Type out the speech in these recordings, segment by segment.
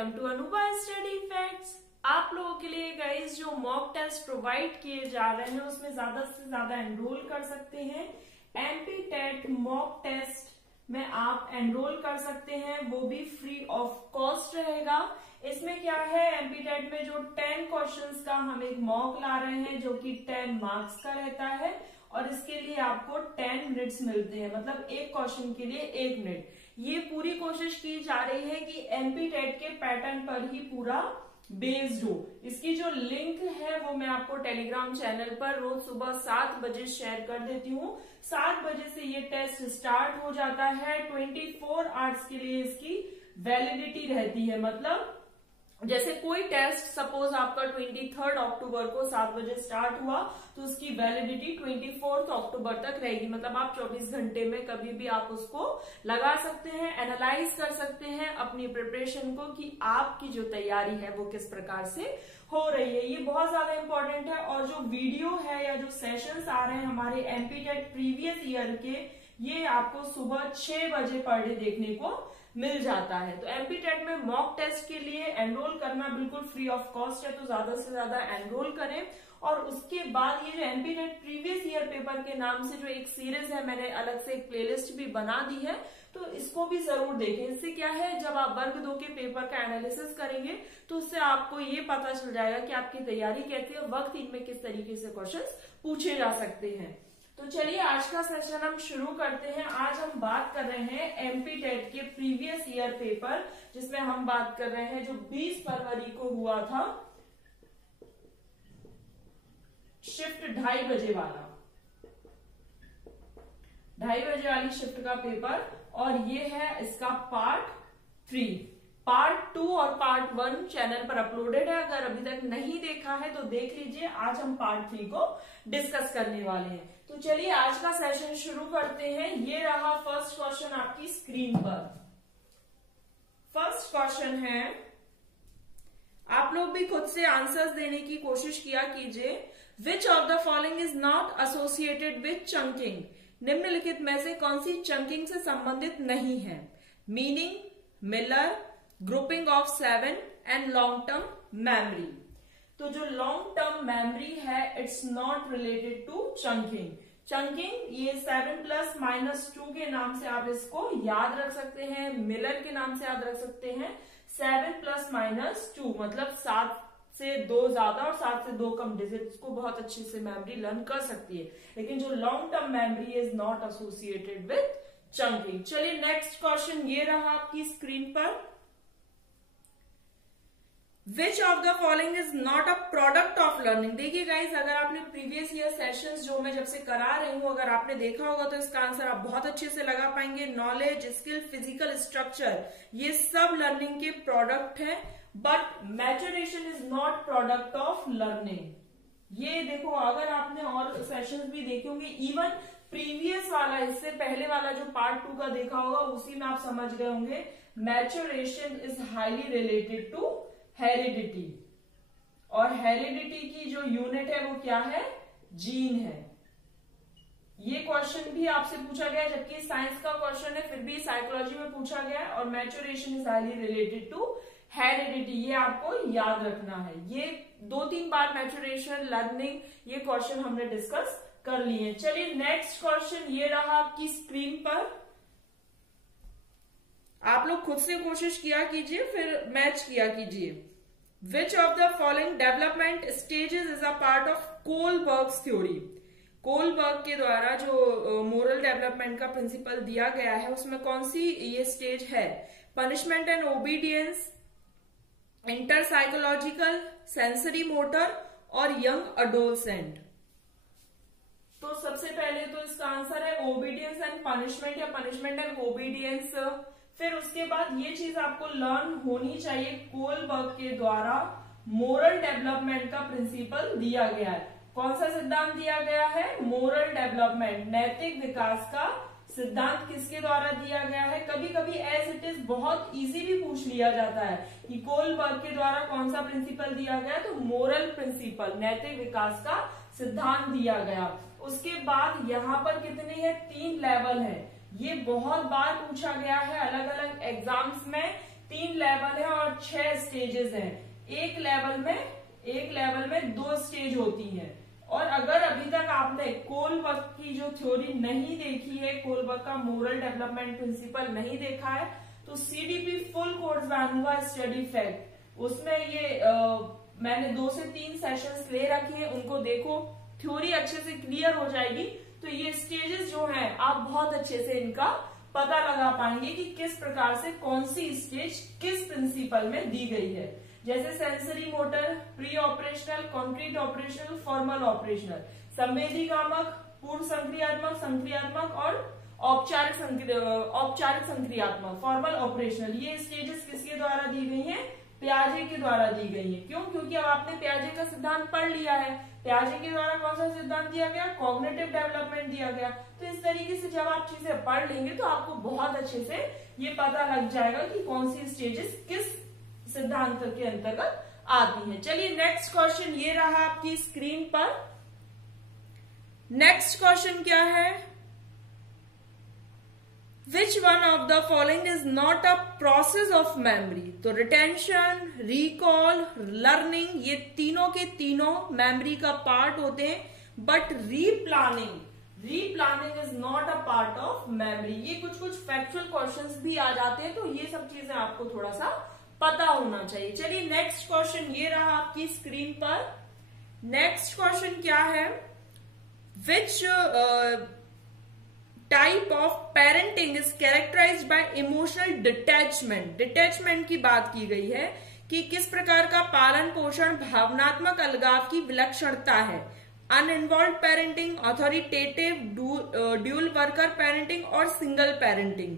Welcome to Anubha study facts. आप लोगों के लिए गाइस जो मॉक टेस्ट प्रोवाइड किए जा रहे हैं उसमें ज्यादा से ज्यादा एनरोल कर सकते हैं। एमपी टेट मॉक टेस्ट में आप एनरोल कर सकते हैं, वो भी फ्री ऑफ कॉस्ट रहेगा। इसमें क्या है, एमपी टेट में जो 10 क्वेश्चंस का हम एक मॉक ला रहे हैं जो कि 10 मार्क्स का रहता है और इसके लिए आपको 10 मिनट्स मिलते हैं, मतलब एक क्वेश्चन के लिए 1 मिनट। ये पूरी कोशिश की जा रही है कि एमपी टेट के पैटर्न पर ही पूरा बेस्ड हो। इसकी जो लिंक है वो मैं आपको टेलीग्राम चैनल पर रोज सुबह 7 बजे शेयर कर देती हूँ। 7 बजे से ये टेस्ट स्टार्ट हो जाता है। 24 आवर्स के लिए इसकी वैलिडिटी रहती है, मतलब जैसे कोई टेस्ट सपोज आपका 23 अक्टूबर को 7 बजे स्टार्ट हुआ तो उसकी वैलिडिटी 24 अक्टूबर तक रहेगी, मतलब आप 24 घंटे में कभी भी आप उसको लगा सकते हैं, एनालाइज कर सकते हैं अपनी प्रिपरेशन को कि आपकी जो तैयारी है वो किस प्रकार से हो रही है। ये बहुत ज्यादा इंपॉर्टेंट है। और जो वीडियो है या जो सेशंस आ रहे हैं हमारे एमपी टेट प्रीवियस ईयर के, ये आपको सुबह 6 बजे पर डे देखने को मिल जाता है। तो एमपी टेट में मॉक टेस्ट के लिए एनरोल करना बिल्कुल फ्री ऑफ कॉस्ट है, तो ज्यादा से ज्यादा एनरोल करें। और उसके बाद ये जो MP TET previous year paper के नाम से जो एक सीरीज है, मैंने अलग से एक प्लेलिस्ट भी बना दी है, तो इसको भी जरूर देखें। इससे क्या है, जब आप वर्ग 2 के पेपर का एनालिसिस करेंगे तो उससे आपको ये पता चल जाएगा कि आपकी तैयारी कैसी है, वर्ग 3 में किस तरीके से क्वेश्चन पूछे जा सकते हैं। तो चलिए आज का सेशन हम शुरू करते हैं। आज हम बात कर रहे हैं एमपी टेट के प्रीवियस ईयर पेपर, जिसमें हम बात कर रहे हैं जो 20 फरवरी को हुआ था, शिफ्ट 2:30 बजे वाला, 2:30 बजे वाली शिफ्ट का पेपर। और ये है इसका पार्ट 3। पार्ट 2 और पार्ट 1 चैनल पर अपलोडेड है, अगर अभी तक नहीं देखा है तो देख लीजिए। आज हम पार्ट 3 को डिस्कस करने वाले हैं। तो चलिए आज का सेशन शुरू करते हैं। ये रहा फर्स्ट क्वेश्चन आपकी स्क्रीन पर। फर्स्ट क्वेश्चन है, आप लोग भी खुद से आंसर्स देने की कोशिश किया कीजिए। Which of the following is not associated with chunking? निम्नलिखित में से कौन सी चंकिंग से संबंधित नहीं है? Meaning, Miller, grouping of 7 and long term memory. तो जो लॉन्ग टर्म मेमोरी है it's not related to chunking. Chunking ये 7+-2 के नाम से आप इसको याद रख सकते हैं, मिलर के नाम से याद रख सकते हैं। 7+-2 मतलब 7 से 2 ज्यादा और 7 से 2 कम डिजिट्स को बहुत अच्छे से मेमोरी लर्न कर सकती है, लेकिन जो long term memory is not associated with chunking. चलिए नेक्स्ट क्वेश्चन ये रहा आपकी स्क्रीन पर। Which of the following is not a product of learning? देखिए गाइज, अगर आपने प्रीवियस ईयर सेशंस जो मैं जब से करा रही हूं अगर आपने देखा होगा तो इसका आंसर आप बहुत अच्छे से लगा पाएंगे। नॉलेज, स्किल, फिजिकल स्ट्रक्चर, ये सब लर्निंग के प्रोडक्ट हैं, but maturation is not product of learning. ये देखो, अगर आपने और सेशंस भी देखे होंगे, इवन प्रीवियस वाला, इससे पहले वाला जो पार्ट 2 का देखा होगा उसी में आप समझ गए होंगे maturation is highly related to heredity. और हेरिडिटी की जो यूनिट है वो क्या है? जीन है। ये क्वेश्चन भी आपसे पूछा गया, जबकि साइंस का क्वेश्चन है, फिर भी साइकोलॉजी में पूछा गया है। और maturation is highly related to heredity, ये आपको याद रखना है। ये 2-3 बार मैच्योरेशन, लर्निंग, ये क्वेश्चन हमने डिस्कस कर लिए। चलिए नेक्स्ट क्वेश्चन ये रहा आपकी स्क्रीन पर। आप लोग खुद से कोशिश किया कीजिए, फिर मैच किया कीजिए। Which of the following development stages is a part of Kohlberg's theory? Kohlberg के द्वारा जो मोरल डेवलपमेंट का प्रिंसिपल दिया गया है उसमें कौन सी ये स्टेज है? Punishment and obedience, inter psychological, sensory motor और यंग अडोलसेंट। तो सबसे पहले तो इसका आंसर है ओबीडियंस एंड पनिशमेंट, या पनिशमेंट एंड ओबीडियंस। फिर उसके बाद ये चीज आपको लर्न होनी चाहिए, कोलबर्ग के द्वारा मोरल डेवलपमेंट का प्रिंसिपल दिया गया है। कौन सा सिद्धांत दिया गया है? मोरल डेवलपमेंट, नैतिक विकास का सिद्धांत किसके द्वारा दिया गया है? कभी कभी एज इट इज बहुत इजीली पूछ लिया जाता है कि कोलबर्ग के द्वारा कौन सा प्रिंसिपल दिया गया, तो मोरल प्रिंसिपल, नैतिक विकास का सिद्धांत दिया गया। उसके बाद यहाँ पर कितने हैं? 3 लेवल है। ये बहुत बार पूछा गया है अलग अलग एग्जाम्स में। 3 लेवल है और 6 स्टेजेस हैं। एक लेवल में 2 स्टेज होती है। और अगर अभी तक आपने कोलबर्ग की जो थ्योरी नहीं देखी है, कोलबर्ग का मोरल डेवलपमेंट प्रिंसिपल नहीं देखा है, तो CDP full course value study fact, उसमें ये मैंने 2 से 3 सेशंस ले रखे हैं, उनको देखो, थ्योरी अच्छे से क्लियर हो जाएगी। तो ये स्टेजेस जो हैं आप बहुत अच्छे से इनका पता लगा पाएंगे कि किस प्रकार से कौन सी स्टेज किस प्रिंसिपल में दी गई है। जैसे sensory motor, pre operational, concrete operational, formal operational, संवेदी कामक, पूर्व संक्रियात्मक, संक्रियात्मक और औपचारिक संक्रियात्मक, फॉर्मल ऑपरेशनल। ये स्टेजेस किसके द्वारा दी गई हैं? पियाजे के द्वारा दी गई है। क्यों? क्योंकि अब आपने पियाजे का सिद्धांत पढ़ लिया है। पियाजे के द्वारा कौन सा सिद्धांत दिया गया? कॉग्निटिव डेवलपमेंट दिया गया। तो इस तरीके से जब आप चीजें पढ़ लेंगे तो आपको बहुत अच्छे से ये पता लग जाएगा कि कौन सी स्टेजेस किस सिद्धांत के अंतर्गत आती है। चलिए नेक्स्ट क्वेश्चन ये रहा आपकी स्क्रीन पर। नेक्स्ट क्वेश्चन क्या है? Which one of the following is not a process of memory? तो रिटेंशन, रिकॉल, लर्निंग, ये तीनों के तीनों मेमोरी का पार्ट होते हैं, but replanning is not a part of memory. ये कुछ फैक्चुअल क्वेश्चंस भी आ जाते हैं, तो ये सब चीजें आपको थोड़ा सा पता होना चाहिए। चलिए नेक्स्ट क्वेश्चन ये रहा आपकी स्क्रीन पर। नेक्स्ट क्वेश्चन क्या है? Which type of parenting is characterised by emotional detachment? Detachment की बात की गई है कि किस प्रकार का पालन पोषण भावनात्मक अलगाव की विलक्षणता है। Uninvolved parenting, authoritative, dual worker parenting और सिंगल पेरेंटिंग।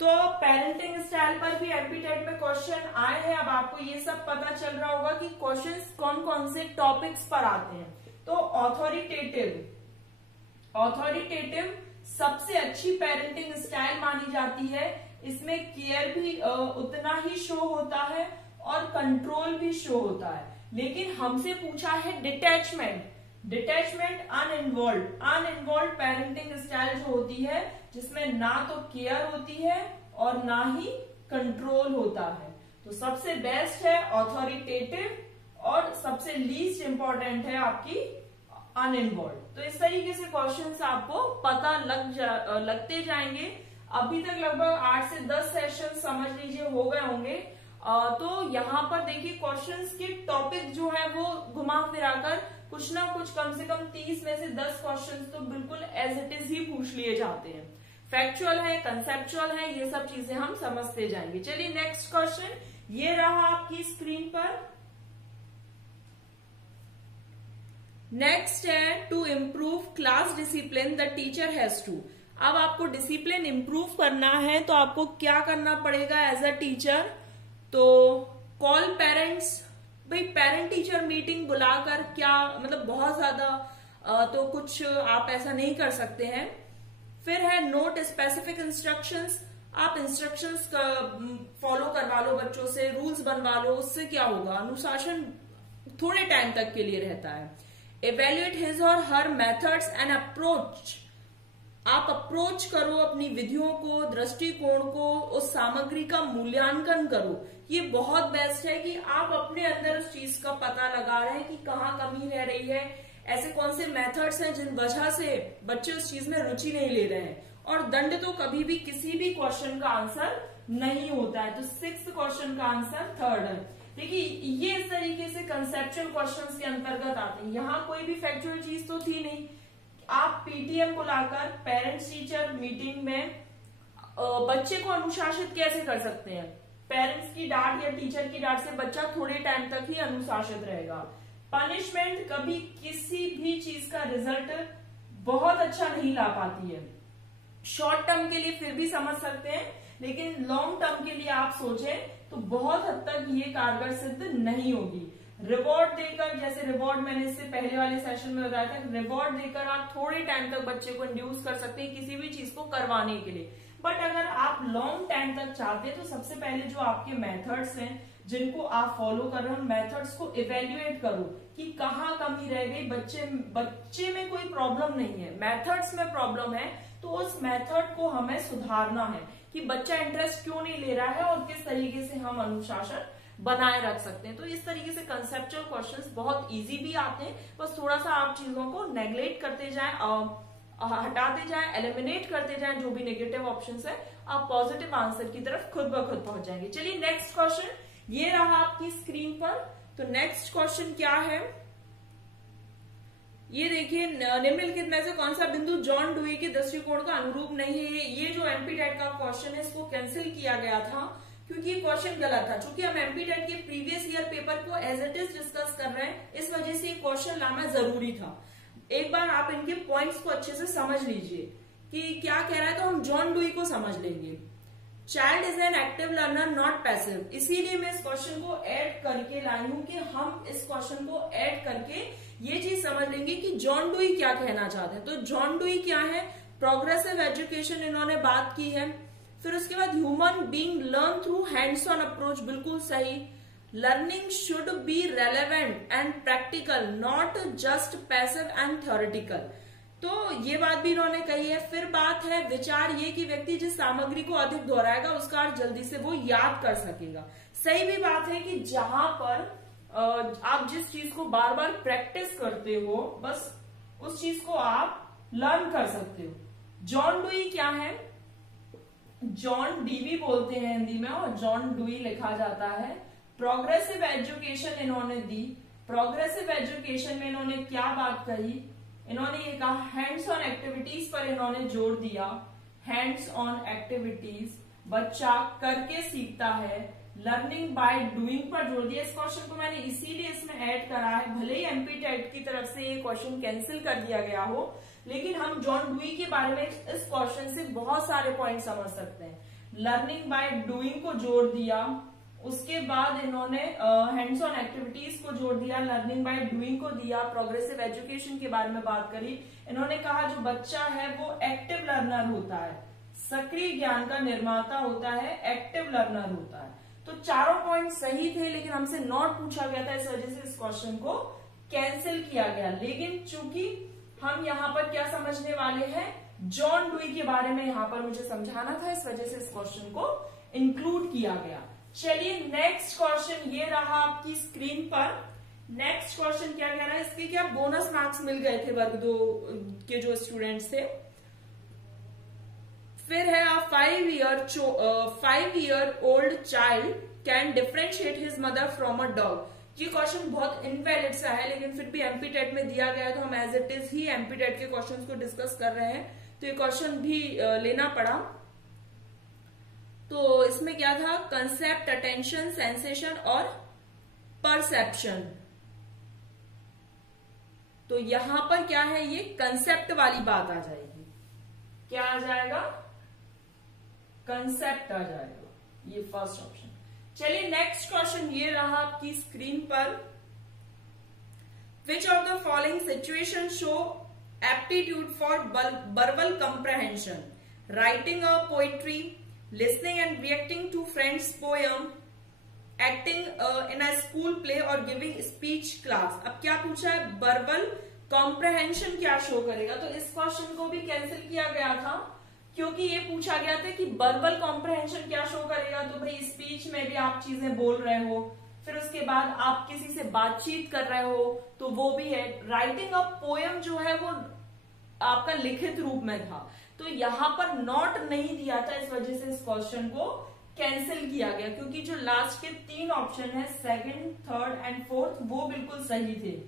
तो पेरेंटिंग स्टाइल पर भी एमपीटेट में क्वेश्चन आए हैं। अब आपको ये सब पता चल रहा होगा कि क्वेश्चंस कौन कौन से टॉपिक्स पर आते हैं। तो ऑथोरिटेटिव सबसे अच्छी पेरेंटिंग स्टाइल मानी जाती है। इसमें केयर भी उतना ही शो होता है और कंट्रोल भी शो होता है। लेकिन हमसे पूछा है डिटैचमेंट अनइन्वॉल्व पेरेंटिंग स्टाइल जो होती है, जिसमें ना तो केयर होती है और ना ही कंट्रोल होता है। तो सबसे बेस्ट है ऑथोरिटेटिव और सबसे लीस्ट इंपॉर्टेंट है आपकी अनइन्वॉल्व। तो इस तरीके से क्वेश्चंस आपको पता लगते जाएंगे। अभी तक लगभग 8 से 10 सेशन समझ लीजिए हो गए होंगे। तो यहाँ पर देखिए क्वेश्चंस के टॉपिक जो है वो घुमा फिराकर कुछ ना कुछ कम से कम 30 में से 10 क्वेश्चंस तो बिल्कुल एज इट इज ही पूछ लिए जाते हैं। फैक्चुअल है, कंसेप्चुअल है, ये सब चीजें हम समझते जाएंगे। चलिए नेक्स्ट क्वेश्चन ये रहा आपकी स्क्रीन पर। नेक्स्ट है to improve class discipline the teacher has to. अब आपको डिसिप्लिन इंप्रूव करना है तो आपको क्या करना पड़ेगा एज अ टीचर? तो कॉल पेरेंट्स, भाई पेरेंट टीचर मीटिंग बुलाकर, क्या मतलब बहुत ज्यादा तो कुछ आप ऐसा नहीं कर सकते हैं। फिर है नोट स्पेसिफिक इंस्ट्रक्शंस, आप इंस्ट्रक्शंस फॉलो करवा लो बच्चों से, रूल्स बनवा लो, उससे क्या होगा, अनुशासन थोड़े टाइम तक के लिए रहता है। इवेल्युएट हिज और हर मेथड्स एंड अप्रोच, आप अप्रोच करो अपनी विधियों को, दृष्टिकोण को, उस सामग्री का मूल्यांकन करो। ये बहुत बेस्ट है कि आप अपने अंदर उस चीज का पता लगा रहे हैं कि कहाँ कमी रह रही है, ऐसे कौन से मेथड्स हैं जिन वजह से बच्चे उस चीज में रुचि नहीं ले रहे हैं। और दंड तो कभी भी किसी भी क्वेश्चन का आंसर नहीं होता है। तो 6th क्वेश्चन का आंसर 3rd है। देखिए ये इस तरीके से कंसेप्चुअल क्वेश्चंस के अंतर्गत आते हैं। यहाँ कोई भी फैक्चुअल चीज तो थी नहीं। आप पीटीएम बुलाकर पेरेंट्स टीचर मीटिंग में बच्चे को अनुशासित कैसे कर सकते हैं? पेरेंट्स की डांट या टीचर की डांट से बच्चा थोड़े टाइम तक ही अनुशासित रहेगा। पनिशमेंट कभी किसी भी चीज का रिजल्ट बहुत अच्छा नहीं ला पाती है। शॉर्ट टर्म के लिए फिर भी समझ सकते हैं, लेकिन लॉन्ग टर्म के लिए आप सोचें तो बहुत हद तक ये कारगर सिद्ध नहीं होगी। रिवॉर्ड देकर, जैसे रिवॉर्ड मैंने इससे पहले वाले सेशन में बताया था, रिवॉर्ड देकर आप थोड़े टाइम तक बच्चे को इंड्यूस कर सकते हैं किसी भी चीज को करवाने के लिए। बट अगर आप लॉन्ग टाइम तक चाहते हैं तो सबसे पहले जो आपके मेथड्स हैं जिनको आप फॉलो कर रहे हो, मेथड्स को इवेल्युएट करो कि कहाँ कमी रह गई, बच्चे में कोई प्रॉब्लम नहीं है, मेथड्स में प्रॉब्लम है, तो उस मेथड को हमें सुधारना है। कि बच्चा इंटरेस्ट क्यों नहीं ले रहा है और किस तरीके से हम अनुशासन बनाए रख सकते हैं। तो इस तरीके से कंसेप्चुअल क्वेश्चंस बहुत इजी भी आते हैं, बस थोड़ा सा आप चीजों को नेग्लेक्ट करते जाएं, हटाते जाएं, एलिमिनेट करते जाएं जो भी नेगेटिव ऑप्शंस है, आप पॉजिटिव आंसर की तरफ खुद ब खुद पहुंच जाएंगे। चलिए नेक्स्ट क्वेश्चन ये रहा आपकी स्क्रीन पर। तो नेक्स्ट क्वेश्चन क्या है, ये देखिए, निम्नलिखित में से कौन सा बिंदु जॉन डुई के दृष्टिकोण का अनुरूप नहीं है। ये जो एमपी टेट का क्वेश्चन है इसको कैंसिल किया गया था क्योंकि ये क्वेश्चन गलत था। चूंकि हम एमपी टेट के प्रीवियस ईयर पेपर को एज इट इज डिस्कस कर रहे हैं, इस वजह से ये क्वेश्चन लाना जरूरी था। एक बार आप इनके पॉइंट्स को अच्छे से समझ लीजिए कि क्या कह रहा है, तो हम जॉन डुई को समझ लेंगे। Child is an active learner not passive, इसीलिए मैं इस क्वेश्चन को ऐड करके लाई हूं कि हम इस क्वेश्चन को ऐड करके ये चीज समझ लेंगे कि जॉन डुई क्या कहना चाहते हैं। तो जॉन डुई क्या है, प्रोग्रेसिव एजुकेशन इन्होंने बात की है। फिर उसके बाद human being learn through hands on approach, बिल्कुल सही। Learning should be relevant and practical, not just passive and theoretical, तो ये बात भी इन्होंने कही है। फिर बात है विचार ये कि व्यक्ति जिस सामग्री को अधिक दोहराएगा उसका अर्थ जल्दी से वो याद कर सकेगा। सही भी बात है कि जहां पर आप जिस चीज को बार बार प्रैक्टिस करते हो बस उस चीज को आप लर्न कर सकते हो। जॉन डुई क्या है, जॉन डीवी बोलते हैं हिंदी में और जॉन डुई लिखा जाता है। प्रोग्रेसिव एजुकेशन इन्होंने दी। प्रोग्रेसिव एजुकेशन में इन्होंने क्या बात कही, इन्होंने ये कहा हैंड्स ऑन एक्टिविटीज पर इन्होंने जोर दिया। हैंड्स ऑन एक्टिविटीज, बच्चा करके सीखता है। लर्निंग बाय डूइंग पर जोर दिया। इस क्वेश्चन को मैंने इसीलिए इसमें ऐड करा है, भले ही एमपी टेट की तरफ से ये क्वेश्चन कैंसिल कर दिया गया हो, लेकिन हम जॉन डुई के बारे में इस क्वेश्चन से बहुत सारे पॉइंट समझ सकते हैं। लर्निंग बाय डूइंग को जोर दिया, उसके बाद इन्होंने हैंड्स ऑन एक्टिविटीज को जोड़ दिया, लर्निंग बाय डूइंग को दिया, प्रोग्रेसिव एजुकेशन के बारे में बात करी। इन्होंने कहा जो बच्चा है वो एक्टिव लर्नर होता है, सक्रिय ज्ञान का निर्माता होता है, एक्टिव लर्नर होता है। तो चारों पॉइंट सही थे, लेकिन हमसे नॉट पूछा गया था, इस वजह से इस क्वेश्चन को कैंसिल किया गया। लेकिन चूंकि हम यहाँ पर क्या समझने वाले हैं, जॉन डुई के बारे में यहाँ पर मुझे समझाना था, इस वजह से इस क्वेश्चन को इंक्लूड किया गया। चलिए नेक्स्ट क्वेश्चन ये रहा आपकी स्क्रीन पर। नेक्स्ट क्वेश्चन क्या कह रहा है, इसके क्या बोनस मार्क्स मिल गए थे वर्ग 2 के जो स्टूडेंट्स थे। फिर है a 5 year old child can differentiate his mother from a dog। ये क्वेश्चन बहुत इनवैलिड सा है, लेकिन फिर भी एमपी टेट में दिया गया है, तो हम एज इट इज ही एमपी टेट के क्वेश्चंस को डिस्कस कर रहे हैं, तो ये क्वेश्चन भी लेना पड़ा। तो इसमें क्या था, कंसेप्ट, अटेंशन, सेंसेशन और परसेप्शन। तो यहां पर क्या है, ये कंसेप्ट वाली बात आ जाएगी। क्या आ जाएगा, कंसेप्ट आ जाएगा, ये फर्स्ट ऑप्शन। चलिए नेक्स्ट क्वेश्चन ये रहा आपकी स्क्रीन पर। Which of the following situation show aptitude for verbal comprehension, writing a poetry, listening and reacting to friends poem, acting in a school play or giving speech class। अब क्या पूछा है, verbal comprehension क्या show करेगा। तो इस question को भी कैंसिल किया गया था क्योंकि ये पूछा गया था कि वर्बल कॉम्प्रहेंशन क्या शो करेगा। तो भाई स्पीच में भी आप चीजें बोल रहे हो, फिर उसके बाद आप किसी से बातचीत कर रहे हो तो वो भी है। राइटिंग अ पोएम जो है वो आपका लिखित रूप में था, तो यहां पर नॉट नहीं दिया था, इस वजह से इस क्वेश्चन को कैंसिल किया गया। क्योंकि जो लास्ट के 3 ऑप्शन है, सेकंड, थर्ड एंड फोर्थ, वो बिल्कुल सही थे।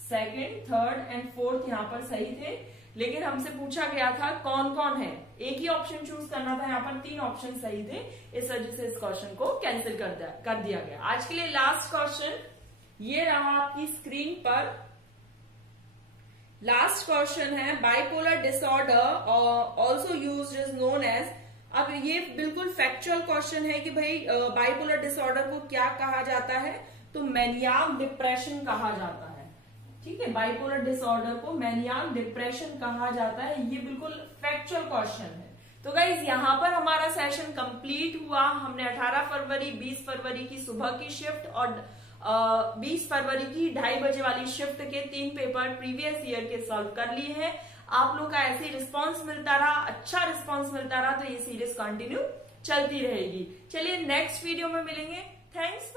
सेकंड, थर्ड एंड फोर्थ यहाँ पर सही थे, लेकिन हमसे पूछा गया था कौन कौन है, एक ही ऑप्शन चूज करना था, यहाँ पर 3 ऑप्शन सही थे, इस वजह से इस क्वेश्चन को कैंसिल कर दिया गया। आज के लिए लास्ट क्वेश्चन ये रहा आपकी स्क्रीन पर। लास्ट क्वेश्चन है, bipolar disorder also used is known as. अब ये बिल्कुल फैक्चुअल क्वेश्चन है कि भाई बाइपोलर डिसऑर्डर को क्या कहा जाता है, तो मैनियाक डिप्रेशन कहा जाता है। ठीक है, बाइपोलर डिसऑर्डर को मैनियाक डिप्रेशन कहा जाता है, ये बिल्कुल फैक्चुअल क्वेश्चन है। तो गाइज यहाँ पर हमारा सेशन कंप्लीट हुआ। हमने 18 फरवरी, 20 फरवरी की सुबह की शिफ्ट और 20 फरवरी की 2:30 बजे वाली शिफ्ट के 3 पेपर प्रीवियस ईयर के सॉल्व कर लिए हैं। आप लोग का ऐसे रिस्पॉन्स मिलता रहा, अच्छा रिस्पॉन्स मिलता रहा, तो ये सीरीज कंटिन्यू चलती रहेगी। चलिए नेक्स्ट वीडियो में मिलेंगे। थैंक्स।